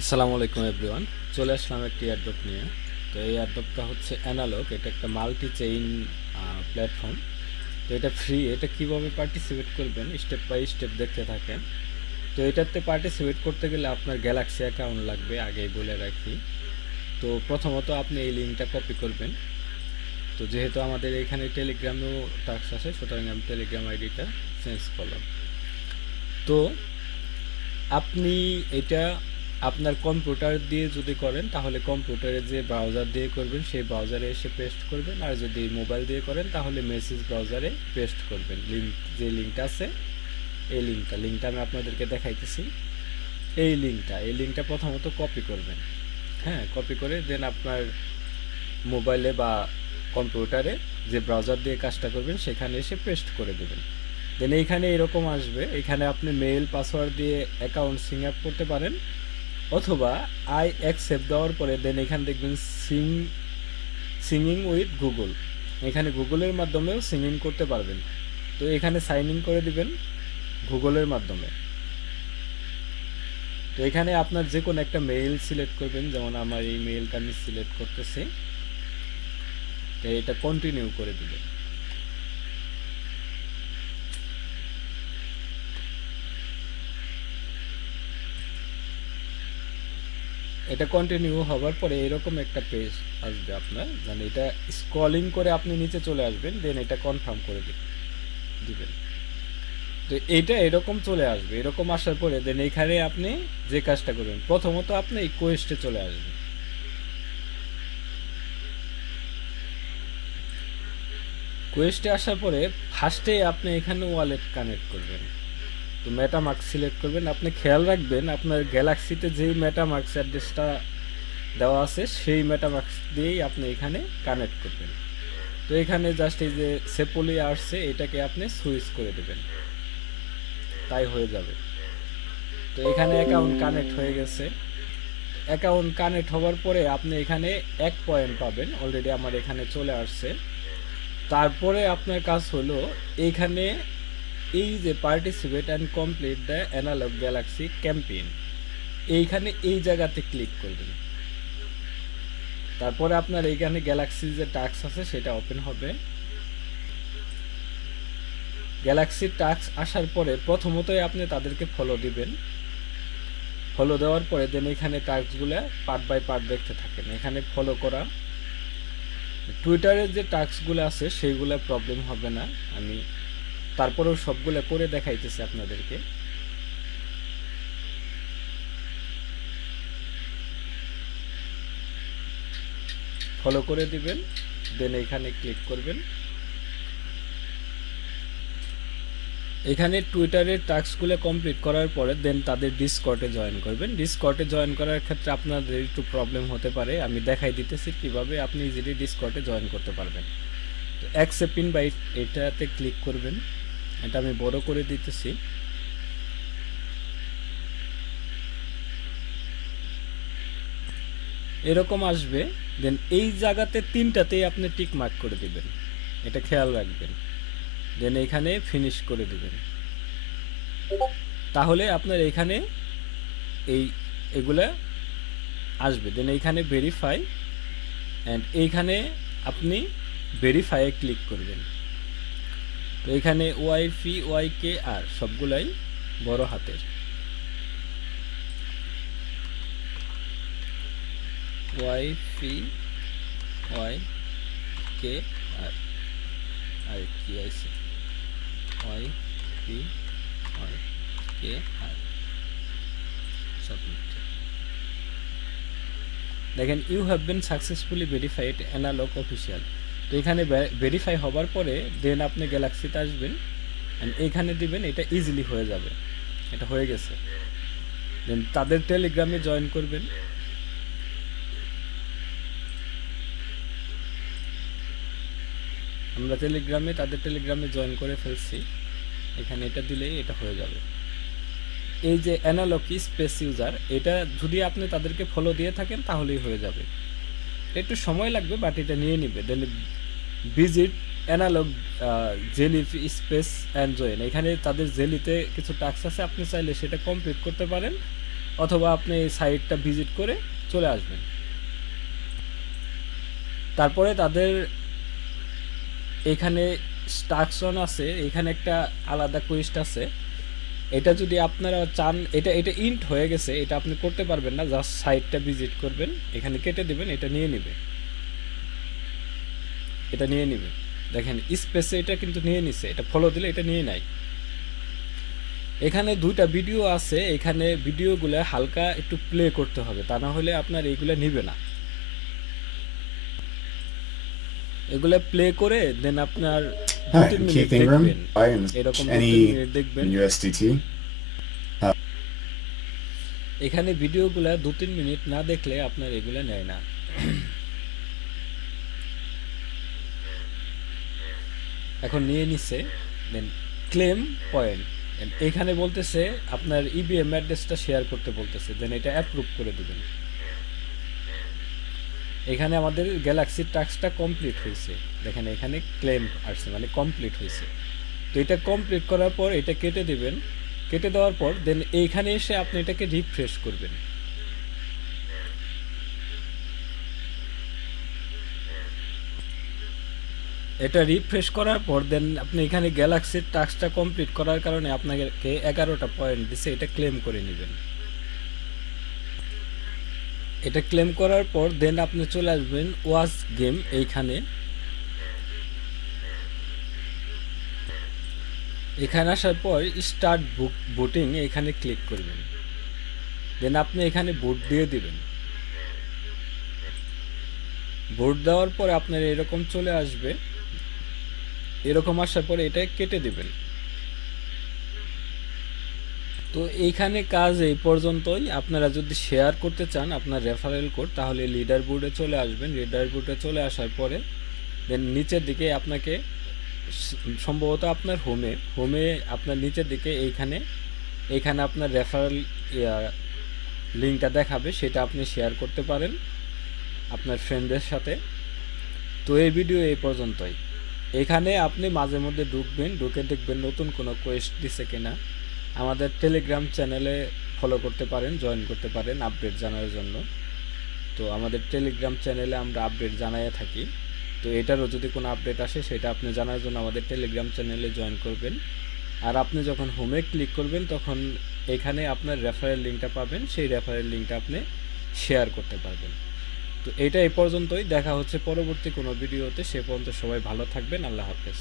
আসসালামু আলাইকুম এভরিওয়ান। চলে আসলাম একটি অ্যাড্রপ নিয়ে। তো এই অ্যাড্রপটা হচ্ছে অ্যানালগ, এটা একটা মাল্টি চেইন প্ল্যাটফর্ম। তো এটা ফ্রি। এটা কিভাবে পার্টিসিপেট করবেন স্টেপ বাই স্টেপ দেখতে থাকেন। তো এটাতে পার্টিসিপেট করতে গেলে আপনার গ্যালাক্সি অ্যাকাউন্ট লাগবে, আগেই বলে রাখি। তো প্রথমত আপনি এই লিঙ্কটা কপি করবেন। তো যেহেতু আমাদের এখানে টেলিগ্রামেও টাস্ক আছে, সুতরাং আমি টেলিগ্রাম আইডিটা চেঞ্জ করলাম। তো আপনি এটা আপনার কম্পিউটার দিয়ে যদি করেন তাহলে কম্পিউটারে যে ব্রাউজার দিয়ে করবেন সেই ব্রাউজারে এসে পেস্ট করবেন, আর যদি মোবাইল দিয়ে করেন তাহলে মেসেজ ব্রাউজারে পেস্ট করবেন। যে লিঙ্কটা আছে এই লিঙ্কটা আমি আপনাদেরকে দেখাইতেছি। এই লিঙ্কটা প্রথমত কপি করবেন। হ্যাঁ, কপি করে দেন আপনার মোবাইলে বা কম্পিউটারে যে ব্রাউজার দিয়ে কাজটা করবেন সেখানে এসে পেস্ট করে দেবেন। দেন এইখানে এরকম আসবে, এখানে আপনি মেইল পাসওয়ার্ড দিয়ে অ্যাকাউন্ট সিং আপ করতে পারেন, অথবা আই অ্যাকসেপ্ট দেওয়ার পরে দেন এখানে দেখবেন সিঙ্গিং উইথ গুগল, এখানে গুগলের মাধ্যমেও সিঙ্গিং করতে পারবেন। তো এখানে সাইন ইন করে দিবেন গুগলের মাধ্যমে। তো এখানে আপনার যে কোনো একটা মেইল সিলেক্ট করবেন, যেমন আমার এই মেইলটা আমি সিলেক্ট করতেছি। তো এটা কন্টিনিউ করে দিবেন। এটা কন্টিনিউ হওয়ার পরে এরকম একটা পেজ আসবে আপনার, মানে এটা স্ক্রলিং করে আপনি নিচে চলে আসবেন, দেন এটা কনফার্ম করে দিবেন। তো এইটা এরকম চলে আসবে, এরকম আসার পরে দেন এইখানে আপনি যে কাজটা করবেন, প্রথমত আপনি এই কোয়েস্টে চলে আসবেন। কোয়েস্টে আসার পরে ফার্স্টে আপনি এখানে ওয়ালেট কানেক্ট করবেন। তো মেটামার্ক সিলেক্ট করবেন। আপনি খেয়াল রাখবেন আপনার গ্যালাক্সিতে যেই মেটামার্কস অ্যাড্রেসটা দেওয়া আছে সেই মেটামার্কস দিয়েই আপনি এখানে কানেক্ট করবেন। তো এখানে জাস্ট এই যে সেপলি আসছে এটাকে আপনি সুইচ করে দেবেন, তাই হয়ে যাবে। তো এখানে অ্যাকাউন্ট কানেক্ট হয়ে গেছে। অ্যাকাউন্ট কানেক্ট হওয়ার পরে আপনি এখানে 1 পয়েন্ট পাবেন, অলরেডি আমার এখানে চলে আসছে। তারপরে আপনার কাজ হলো এইখানে এই যে participate and complete the analog galaxy campaign, এইখানে এই জায়গাতে ক্লিক করবেন। তারপরে আপনার এইখানে গ্যালাক্সির যে টাস্ক আছে সেটা ওপেন হবে। গ্যালাক্সির টাস্ক আসার পরে প্রথমতই আপনি তাদেরকে ফলো দিবেন। ফলো দেওয়ার পরে দেন এখানে টাস্কগুলো পার্ট বাই পার্ট দেখতে থাকেন। এখানে ফলো করা, টুইটারের যে টাস্কগুলো আছে সেইগুলো প্রবলেম হবে না, আমি তারপরেও সবগুলো করে দেখাইতেছি আপনাদেরকে। ফলো করে দিবেন, দেন এখানে ক্লিক করবেন। এখানে টুইটারের টাস্কগুলো কমপ্লিট করার পরে দেন তাদের ডিসকর্ডে জয়েন করবেন। ডিসকর্ডে জয়েন করার ক্ষেত্রে আপনাদের একটু প্রবলেম হতে পারে, আমি দেখাই দিতেছি কিভাবে আপনি ইজিলি ডিসকর্ডে জয়েন করতে পারবেন। তো অ্যাকসেপ্ট ইনভাইট এটাতে ক্লিক করবেন, এটা আমি বড় করে দিতেছি। এরকম আসবে, দেন এই জায়গাতে তিনটাতেই আপনি টিক মার্ক করে দিবেন, এটা খেয়াল রাখবেন। দেন এখানে ফিনিশ করে দিবেন। তাহলে আপনার এখানে এই এগুলা আসবে। দেন এইখানে ভেরিফাই, অ্যান্ড এইখানে আপনি ভেরিফাইয়ে ক্লিক করবেন। তো এখানে YPYKR সবগুলাই বড় হাতের, YPYKR, আর কি আছে YPYKR সাবমিট। দেখেন you have been successfully verified analog official. তো এখানে ভেরিফাই হবার পরে দেন আপনি গ্যালাক্সিতে আসবেন অ্যান্ড এইখানে দিবেন, এটা ইজিলি হয়ে যাবে। এটা হয়ে গেছে। দেন তাদের টেলিগ্রামে জয়েন করবেন। আমরা তাদের টেলিগ্রামে জয়েন করে ফেলছি। এখানে এটা দিলেই এটা হয়ে যাবে। এই যে অ্যানালগ স্পেস ইউজার, এটা যদি আপনি তাদেরকে ফলো দিয়ে থাকেন তাহলেই হয়ে যাবে। একটু সময় লাগবে বাট এটা নিয়ে নিবে। Then visit analog jelly space and join, এখানে তাদের জেলিতে কিছু টাস্ক আছে, আপনি চাইলে সেটা কমপ্লিট করতে পারেন। অথবা আপনি এই সাইটটা ভিজিট করে চলে আসবেন। তারপরে তাদের এখানে স্টাকসন আছে, এখানে একটা আলাদা কোয়েস্ট আছে। এটা যদি আপনারা চান, এটা এটা ইন্ট হয়ে গেছে, এটা আপনি করতে পারবেন না, জাস্ট সাইটটা ভিজিট করবেন, এখানে কেটে দিবেন, এটা নিয়ে নেবে, এটা নিয়ে নেবে। দেখেন স্পেসে এটা কিন্তু নিয়ে নিছে, এটা ফলো দিলে এটা নিয়ে নেয়। এখানে দুইটা ভিডিও আছে, এখানে ভিডিওগুলো হালকা একটু প্লে করতে হবে, তা না হলে আপনার এইগুলো নিবে না। এগুলো প্লে করে দেন আপনার দু Hi, তিন I'm মিনিট Keith Ingram. দেখবেন, I am এরকম দু তিন any মিনিট দেখবেন। USDT. এখানে ভিডিওগুলো 2-3 মিনিট না দেখলে আপনার এগুলো নেয় না। এখন নিয়ে নিচ্ছে, দেন ক্লেম পয়েন্ট, এখানে বলতেছে আপনার ইবিএম অ্যাড্রেসটা শেয়ার করতে বলতেছে, দেন এটা অ্যাপ্রুভ করে দিবেন। এখানে আমাদের গ্যালাক্সির টাস্কটা কমপ্লিট হয়েছে, দেখেন এখানে ক্লেম আসছে মানে কমপ্লিট হয়েছে। তো এটা কমপ্লিট করার পর এটা কেটে দিবেন, কেটে দেওয়ার পর দেন এইখানে এসে আপনি এটাকে রিফ্রেশ করবেন। এটা রিফ্রেশ করার পর দেন আপনি এখানে গ্যালাক্সির টাস্কটা কমপ্লিট করার কারণে আপনাকে 11টা পয়েন্ট দিছে, এটা ক্লেম করে নেবেন। এটা ক্লেম করার পর দেন আপনি চলে আসবেন ওয়াচ গেম, এইখানে এখানে আসার পর স্টার্ট ভোটিং এখানে ক্লিক করবেন, দেন আপনি এখানে ভোট দিয়ে দিবেন। ভোট দেওয়ার পর আপনার এরকম চলে আসবে, এরকম আসার পরে এটা কেটে দিবেন। তো এইখানে কাজ এই পর্যন্তই। আপনারা যদি শেয়ার করতে চান আপনার রেফারেল কোড, তাহলে লিডার বোর্ডে চলে আসবেন। লিডার বোর্ডে চলে আসার পরে দেন নিচের দিকে আপনাকে সম্ভবত আপনার হোমে আপনার নিচের দিকে এইখানে আপনার রেফারেল লিঙ্কটা দেখাবে, সেটা আপনি শেয়ার করতে পারেন আপনার ফ্রেন্ডদের সাথে। তো এই ভিডিও এই পর্যন্তই। এখানে আপনি মাঝে মধ্যে ঢুকবেন, ঢুকে দেখবেন নতুন কোনো কোয়েস্ট দিছে কিনা। আমাদের টেলিগ্রাম চ্যানেলে ফলো করতে পারেন, জয়েন করতে পারেন আপডেট জানার জন্য। তো আমাদের টেলিগ্রাম চ্যানেলে আমরা আপডেট জানাইয়া থাকি। তো এটারও যদি কোনো আপডেট আসে সেটা আপনি জানার জন্য আমাদের টেলিগ্রাম চ্যানেলে জয়েন করবেন। আর আপনি যখন হোমে ক্লিক করবেন তখন এখানে আপনার রেফারেল লিঙ্কটা পাবেন, সেই রেফারেল লিঙ্কটা আপনি শেয়ার করতে পারবেন। তো এটা এই পর্যন্তই, দেখা হচ্ছে পরবর্তী কোনো ভিডিওতে। সে পর্যন্ত সবাই ভালো থাকবেন, আল্লাহ হাফেজ।